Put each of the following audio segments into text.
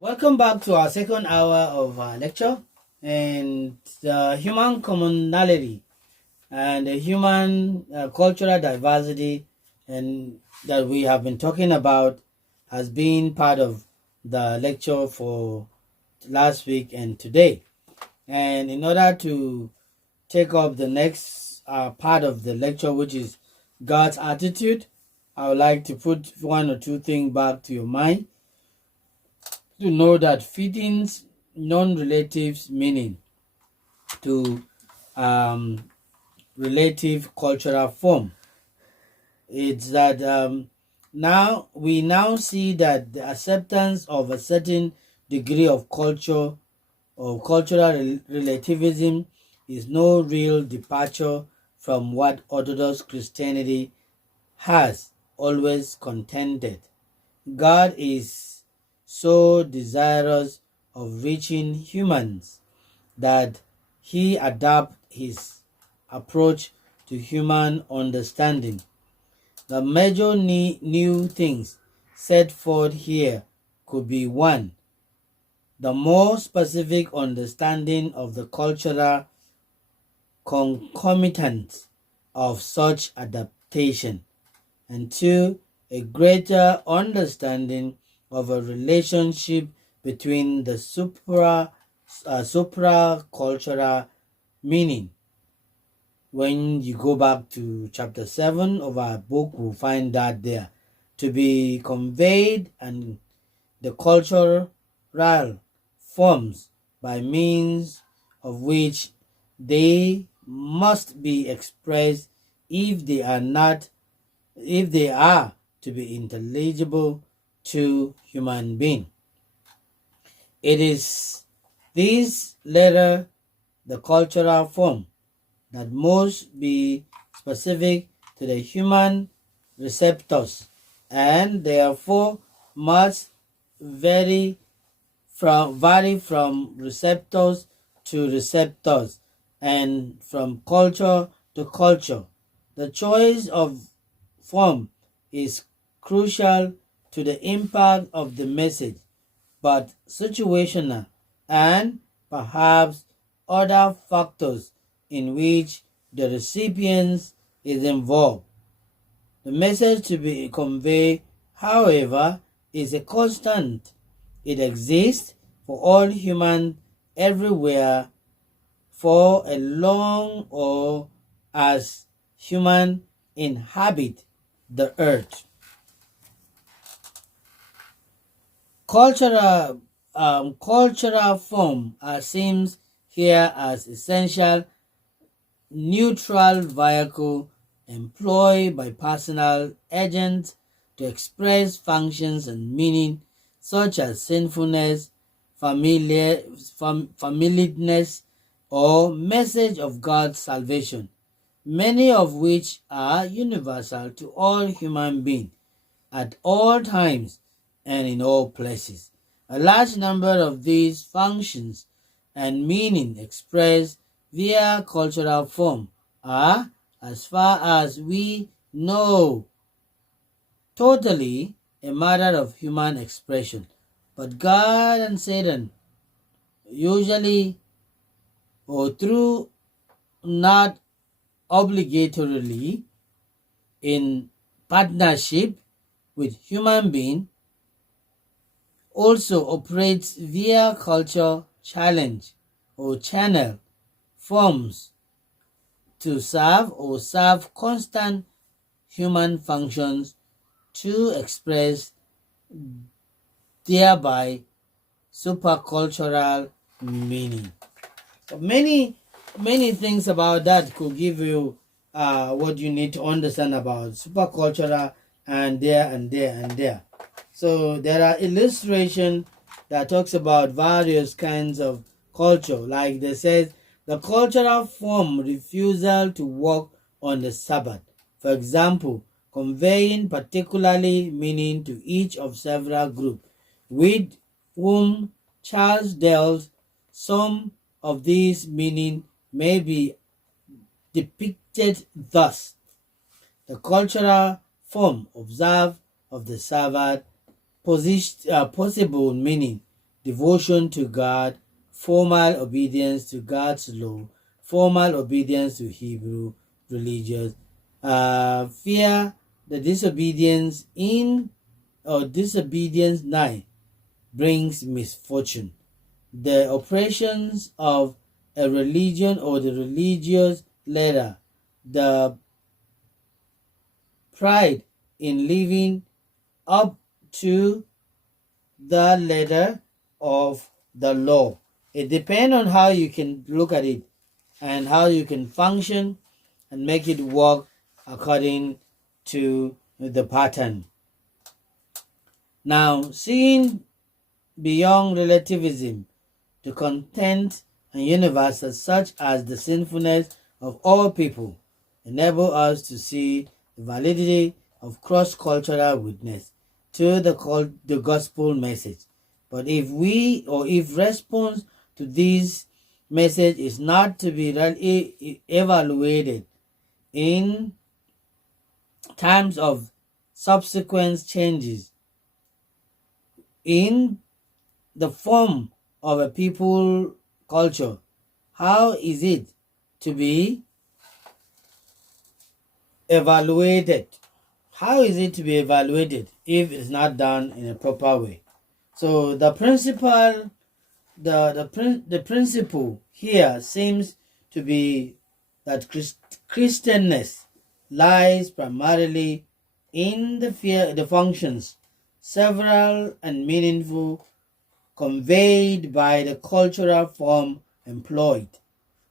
Welcome back to our second hour of our lecture and the human commonality and the human cultural diversity and that we have been talking about has been part of the lecture for last week and today. And in order to take up the next part of the lecture, which is God's attitude, I would like to put one or two things back to your mind to know that fitting's non-relative meaning to um, relative cultural form. It's that now we now see that the acceptance of a certain degree of culture or cultural relativism is no real departure from what Orthodox Christianity has always contended. God is so desirous of reaching humans that he adapts his approach to human understanding. The major new things set forth here could be one, the more specific understanding of the cultural concomitants of such adaptation, and two, a greater understanding of a relationship between the supra cultural meaning. When you go back to chapter 7 of our book, we'll find that there to be conveyed and the cultural forms by means of which they must be expressed if they are not if they are to be intelligible to human being. It is this latter, the cultural form, that must be specific to the human receptors and therefore must vary from receptors to receptors and from culture to culture. The choice of form is crucial to the impact of the message, but situational and perhaps other factors in which the recipient is involved. The message to be conveyed, however, is a constant. It exists for all humans everywhere for as long or as humans inhabit the earth. Cultural form seems here as essential neutral vehicle employed by personal agents to express functions and meaning such as sinfulness, familiarness, or message of God's salvation, many of which are universal to all human beings at all times and in all places. A large number of these functions and meaning expressed via cultural form are, as far as we know, totally a matter of human expression. But God and Satan, usually or through not obligatorily in partnership with human being, also operates via culture challenge or channel forms to serve constant human functions to express thereby supercultural meaning. Many things about that could give you what you need to understand about supercultural and there and there and there. So there are illustrations that talks about various kinds of culture, like they says the cultural form refusal to work on the Sabbath, for example, conveying particularly meaning to each of several groups with whom Charles dealt. Some of these meaning may be depicted thus: the cultural form observed of the Sabbath possible meaning devotion to God, formal obedience to God's law, formal obedience to Hebrew religious, fear the disobedience in or disobedience nigh brings misfortune. The operations of a religion or the religious leader, the pride in living up to the letter of the law. It depends on how you can look at it and how you can function and make it work according to the pattern. Now, seeing beyond relativism to content and universes such as the sinfulness of all people enable us to see the validity of cross-cultural witness to the gospel message. But if response to this message is not to be evaluated in terms of subsequent changes in the form of a people culture, how is it to be evaluated? How is it to be evaluated if it's not done in a proper way? So the principle here seems to be that Christianness lies primarily in the functions, several and meaningful, conveyed by the cultural form employed,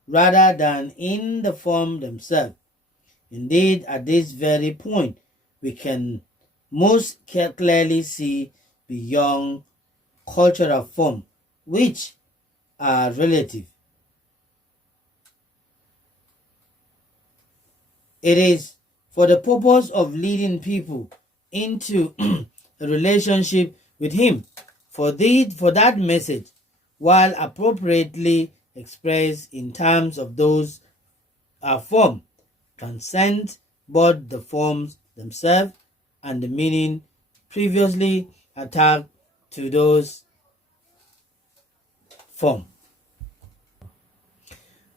rather than in the form themselves. Indeed, at this very point, we can most clearly see beyond cultural form, which are relative. It is for the purpose of leading people into a relationship with Him. For that message, while appropriately expressed in terms of those form, transcend both the forms themselves and the meaning previously attached to those forms.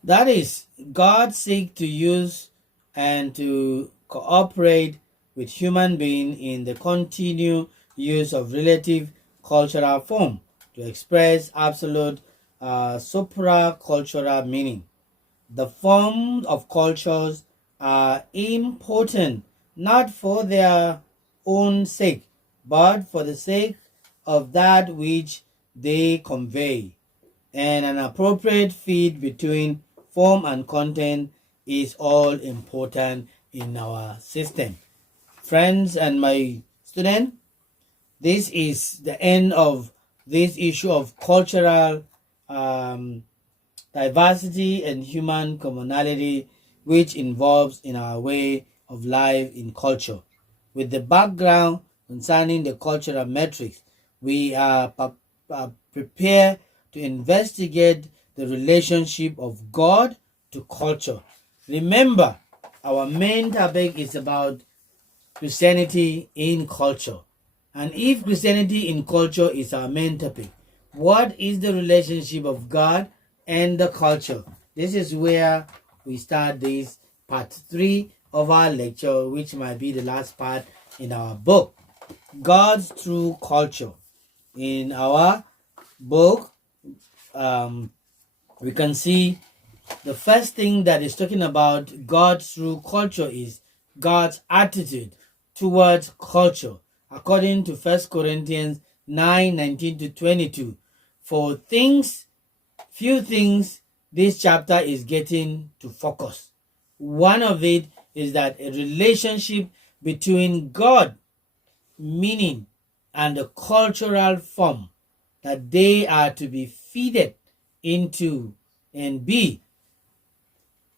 That is, God seeks to use and to cooperate with human beings in the continued use of relative cultural form to express absolute supra-cultural meaning. The forms of cultures are important not for their own sake, but for the sake of that which they convey. And an appropriate fit between form and content is all important in our system. Friends and my student, this is the end of this issue of cultural diversity and human commonality, which involves in our way of life in culture. With the background concerning the cultural metrics, we are prepared to investigate the relationship of God to culture. Remember, our main topic is about Christianity in culture. And if Christianity in culture is our main topic, what is the relationship of God and the culture? This is where we start this part 3 of our lecture, which might be the last part in our book, God's True Culture. In our book, we can see the first thing that is talking about God's true culture is God's attitude towards culture, according to 1 Corinthians 9:19-22. For few things, this chapter is getting to focus. One of it is that a relationship between God, meaning, and the cultural form, that they are to be fitted into and be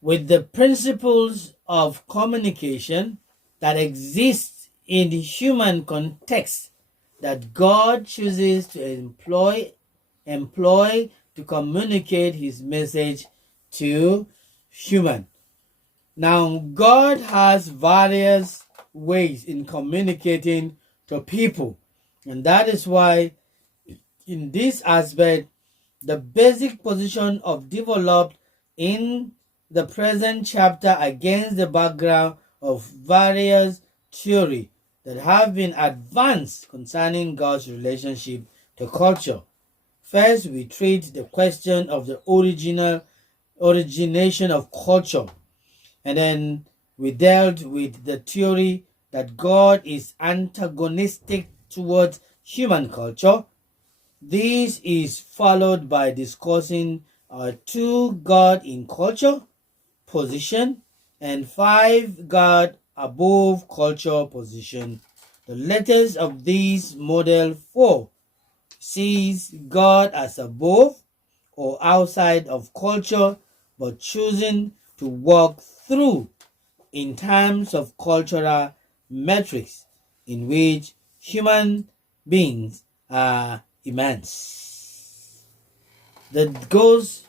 with the principles of communication that exist in the human context that God chooses to employ to communicate His message to human. Now, God has various ways in communicating to people, and that is why In this aspect, the basic position of developed in the present chapter against the background of various theories that have been advanced concerning God's relationship to culture. First, we treat the question of the origination of culture, and then we dealt with the theory that God is antagonistic towards human culture. This is followed by discussing two God in culture position and five God above culture position. The latest of these model 4 sees God as above or outside of culture, but choosing to walk through in terms of cultural metrics in which human beings are immense. That goes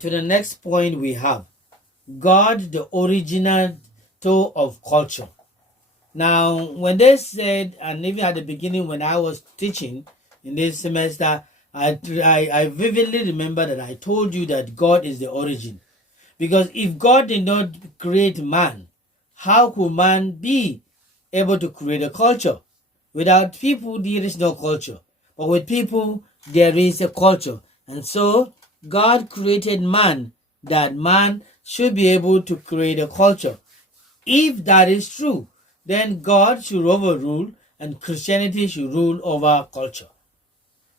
to the next point we have. God, the originator of culture. Now, when they said, and even at the beginning when I was teaching in this semester, I vividly remember that I told you that God is the origin. Because if God did not create man, how could man be able to create a culture? Without people, there is no culture. But with people, there is a culture. And so, God created man, that man should be able to create a culture. If that is true, then God should overrule and Christianity should rule over culture.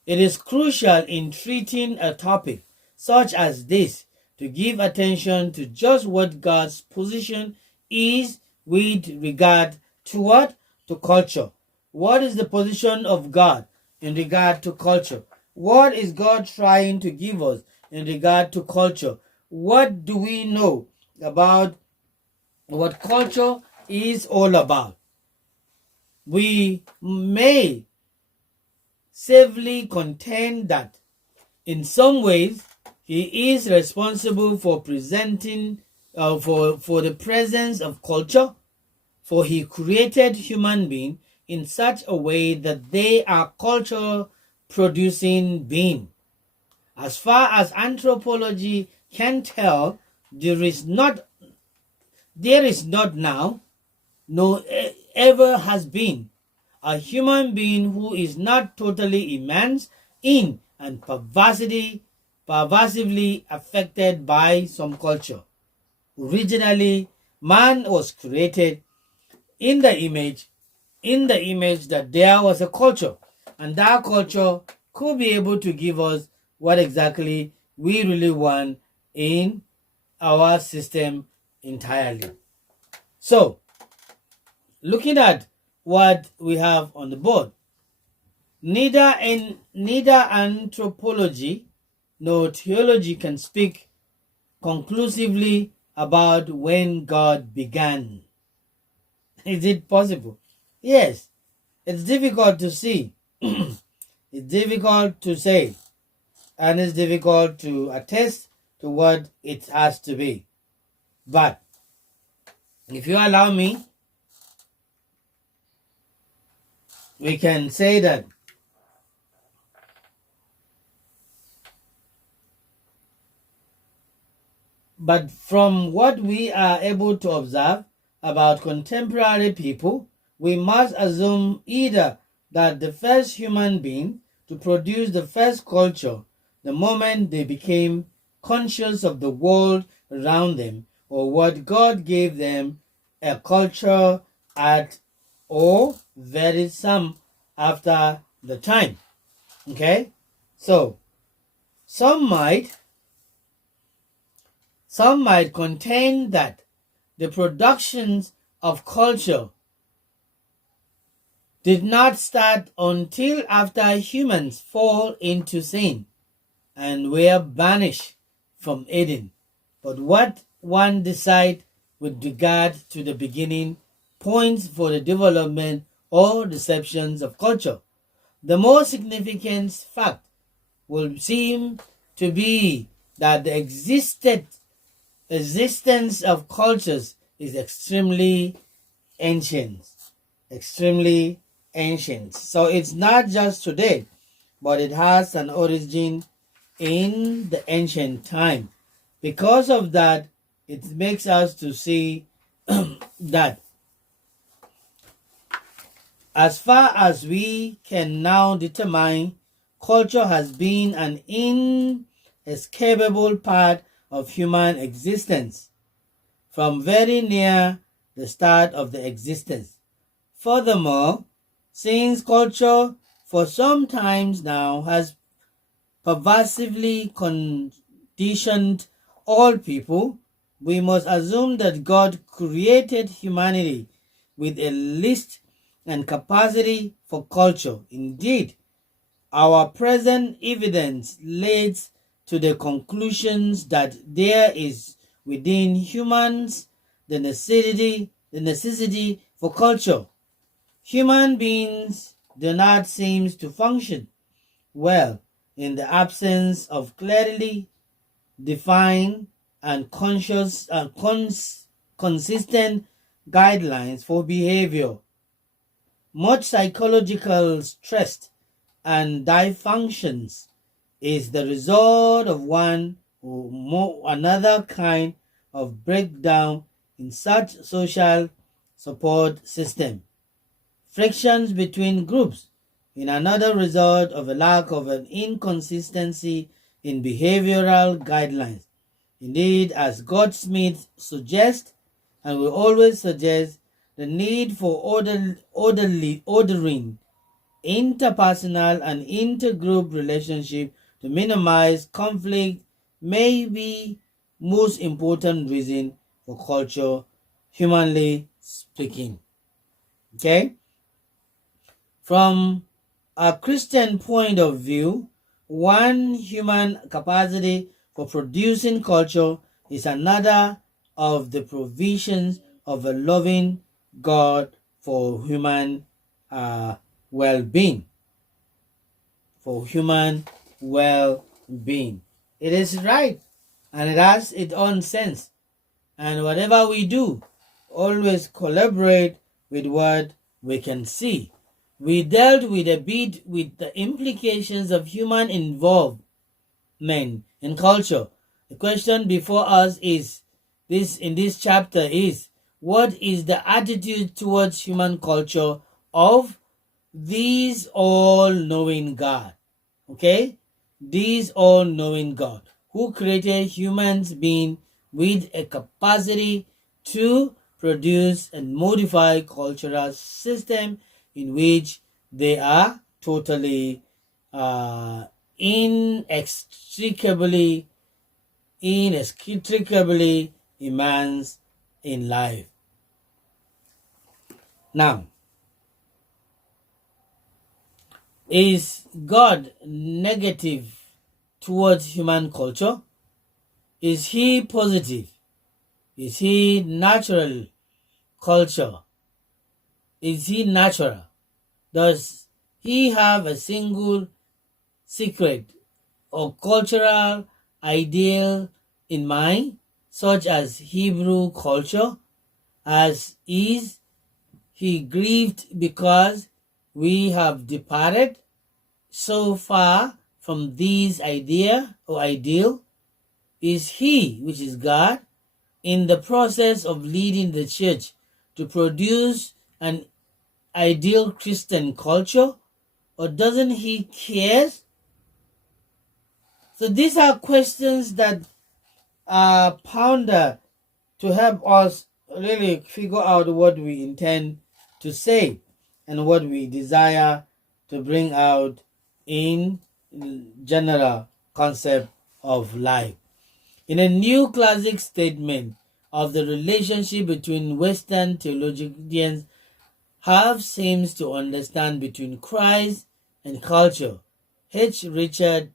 It is crucial in treating a topic such as this to give attention to just what God's position is with regard to what? To culture. What is the position of God in regard to culture? What is God trying to give us in regard to culture? What do we know about what culture is all about? We may safely contend that in some ways he is responsible for presenting for the presence of culture, for he created human beings in such a way that they are culture producing beings. As far as anthropology can tell, there is not now, no ever has been, a human being who is not totally immersed in and pervasively affected by some culture. Originally, man was created in the image that there was a culture, and that culture could be able to give us what exactly we really want in our system entirely. So, looking at what we have on the board, neither anthropology nor theology can speak conclusively about when God began. Is it possible? Yes. It's difficult to see. It's difficult to say. And it's difficult to attest to what it has to be. But if you allow me, we can say that but from what we are able to observe about contemporary people, we must assume either that the first human being to produce the first culture the moment they became conscious of the world around them, or what God gave them a culture at or very some after the time. Okay? So some might contend that the productions of culture did not start until after humans fall into sin and were banished from Eden. But what one decides with regard to the beginning points for the development or deceptions of culture. The most significant fact will seem to be that the existence of cultures is extremely ancient. So it's not just today, but it has an origin in the ancient time. Because of that, it makes us to see that as far as we can now determine, culture has been an inescapable part of human existence from very near the start of the existence. Furthermore, since culture for some times now has pervasively conditioned all people, we must assume that God created humanity with a list and capacity for culture. Indeed, our present evidence leads to the conclusions that there is within humans the necessity for culture. Human beings do not seem to function well in the absence of clearly defined and consistent guidelines for behavior. Much psychological stress and dysfunctions is the result of one or more another kind of breakdown in such social support system. Frictions between groups in another result of a lack of an inconsistency in behavioral guidelines. Indeed, as Goldsmith suggests, and will always suggest, the need for ordering interpersonal and intergroup relationship to minimize conflict may be most important reason for culture, humanly speaking. Okay? From a Christian point of view, one human capacity for producing culture is another of the provisions of a loving God for human well-being. For human well-being. It is right, and it has its own sense. And whatever we do, always collaborate with what we can see. We dealt with a bit with the implications of human involvement in culture. The question before us is in this chapter is, what is the attitude towards human culture of these all-knowing God? Okay? These all-knowing God who created humans being with a capacity to produce and modify cultural system in which they are totally inextricably immense in life. Now, is God negative towards human culture? Is he positive? Is he natural culture? Is he natural? Does he have a single secret or cultural ideal in mind, such as Hebrew culture? As is he grieved because we have departed so far from this idea or ideal? Is he, which is God, in the process of leading the church to produce an ideal Christian culture, or doesn't he care? So these are questions that are ponder to help us really figure out what we intend to say and what we desire to bring out in general concept of life. In a new classic statement of the relationship between Western theologians have seems to understand between Christ and culture, H. Richard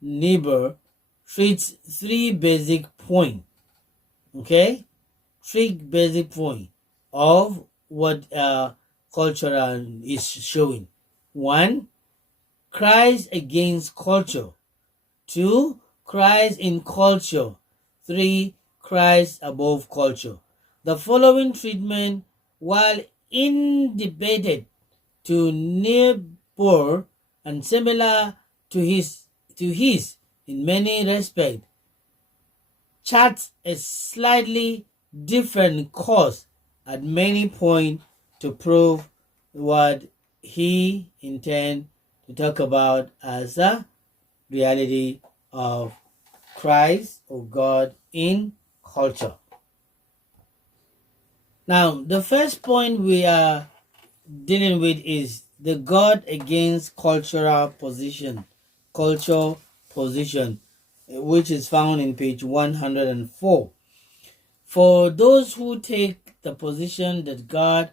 Niebuhr treats three basic points. Okay? Three basic points of what cultural is showing. 1. Christ against culture. 2. Christ in culture. 3. Christ above culture. The following treatment, while in debated to Niebuhr and similar to his in many respects charts a slightly different course at many points to prove what he intends to talk about as a reality of Christ or God in culture. Now, the first point we are dealing with is the God against culture position, which is found in page 104. For those who take the position that God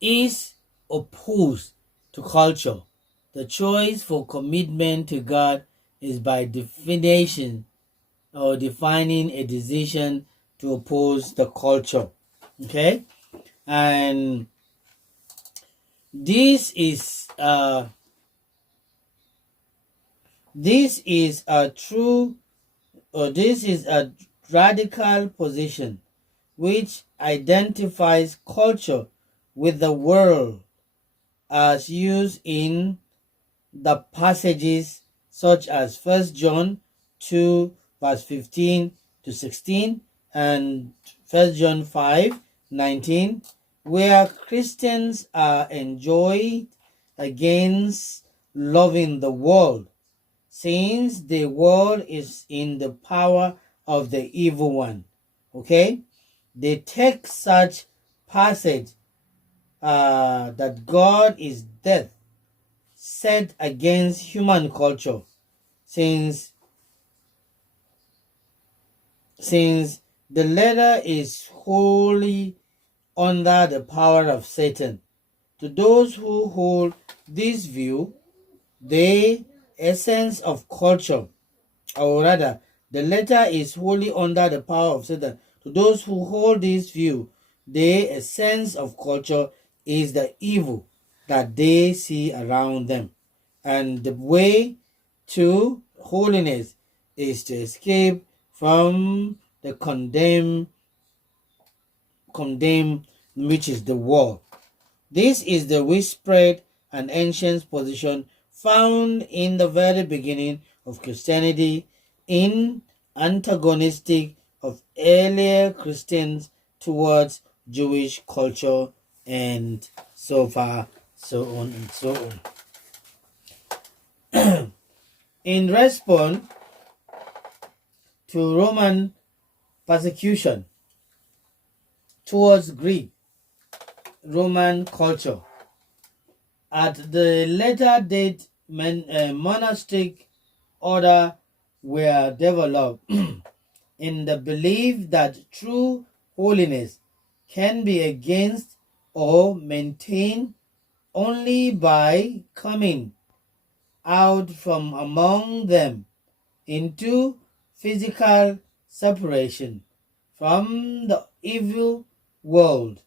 is opposed to culture, the choice for commitment to God is by definition or defining a decision to oppose the culture. Okay? And this is a true, or this is a radical position which identifies culture with the world as used in the passages such as 1 John 2 verse 15 to 16 and 1 John 5:19, where Christians are enjoined against loving the world, since the world is in the power of the evil one. Okay? They take such passage that God is death set against human culture, since the latter is wholly under the power of Satan. To those who hold this view, the essence of culture, or rather, the latter is wholly under the power of Satan. To those who hold this view, the essence of culture is the evil that they see around them. And the way to holiness is to escape from the condemned, which is the world. This is the widespread and ancient position found in the very beginning of Christianity, in antagonistic of earlier Christians towards Jewish culture, and so far, so on and so on. In response to Roman persecution towards Greek Roman culture, at the later date, monastic order were developed in the belief that true holiness can be against or maintained only by coming out from among them into physical separation from the evil world,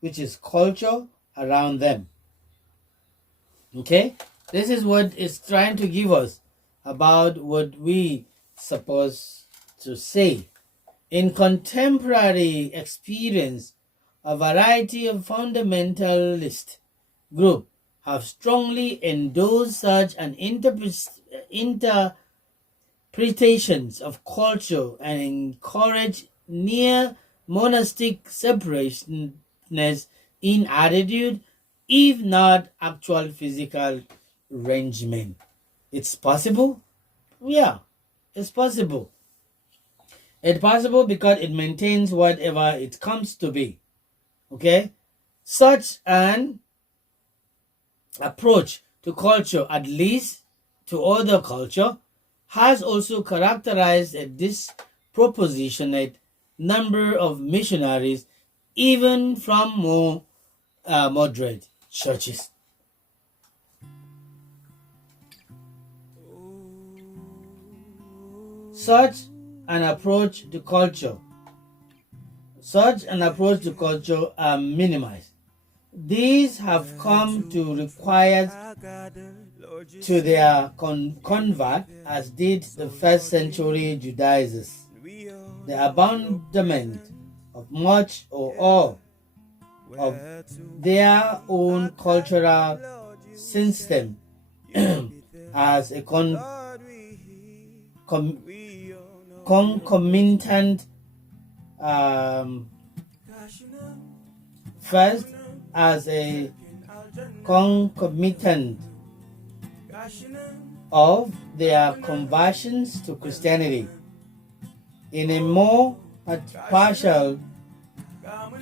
which is culture around them. Okay, this is what it's trying to give us about what we supposed to say. In contemporary experience, a variety of fundamentalist groups have strongly endorsed such an interpretations of culture and encourage near monastic separationness in attitude, if not actual physical arrangement. It's possible? Yeah, it's possible. It's possible because it maintains whatever it comes to be. Okay? Such an approach to culture, at least to other culture, has also characterized a disproportionate number of missionaries, even from more moderate churches. Such an approach to culture are minimized. These have come to require to their convert, as did the first century Judaizers, the abandonment of much or all of their own cultural system as a concomitant first as a concomitant of their conversions to Christianity. In a more partial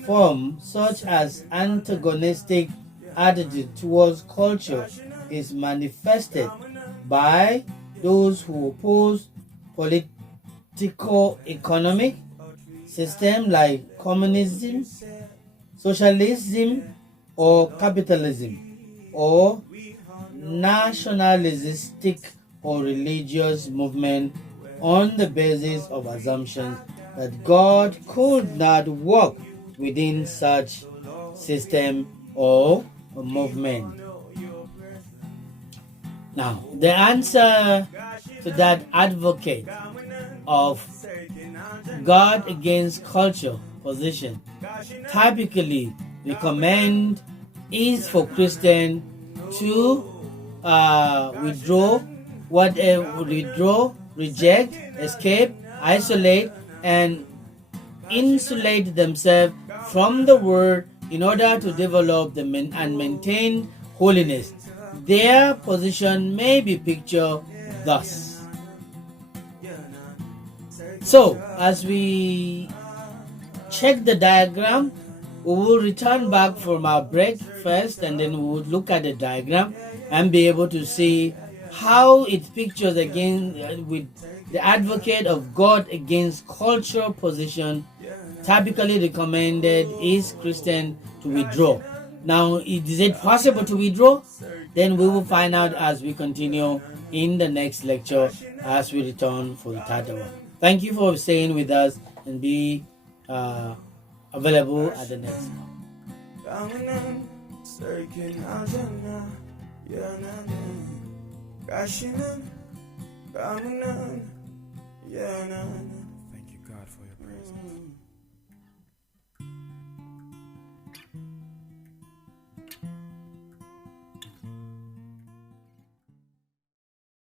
form, such as antagonistic attitude towards culture is manifested by those who oppose politico-economic system like communism, socialism, or capitalism, or nationalistic or religious movement on the basis of assumptions that God could not work within such system or movement. Now, the answer to that advocate of God against culture position typically recommend is for Christians to withdraw, reject, escape, isolate, and insulate themselves from the world in order to develop and maintain holiness. Their position may be pictured thus. So, as we check the diagram, we will return back from our break first, and then we will look at the diagram and be able to see how it pictures again with the advocate of God against cultural position typically recommended is Christian to withdraw. Now, is it possible to withdraw? Then we will find out as we continue in the next lecture as we return for the third one. Thank you for staying with us and be available at the next one. Thank you, God, for your presence.